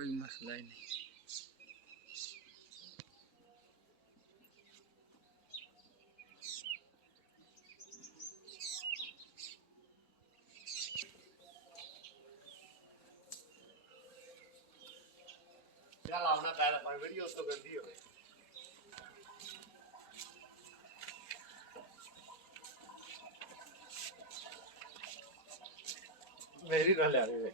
कोई मसला ही नहीं। क्या लावना पहला पर वीडियो तो गंदी हो गई मेरी ना ले आ रही है।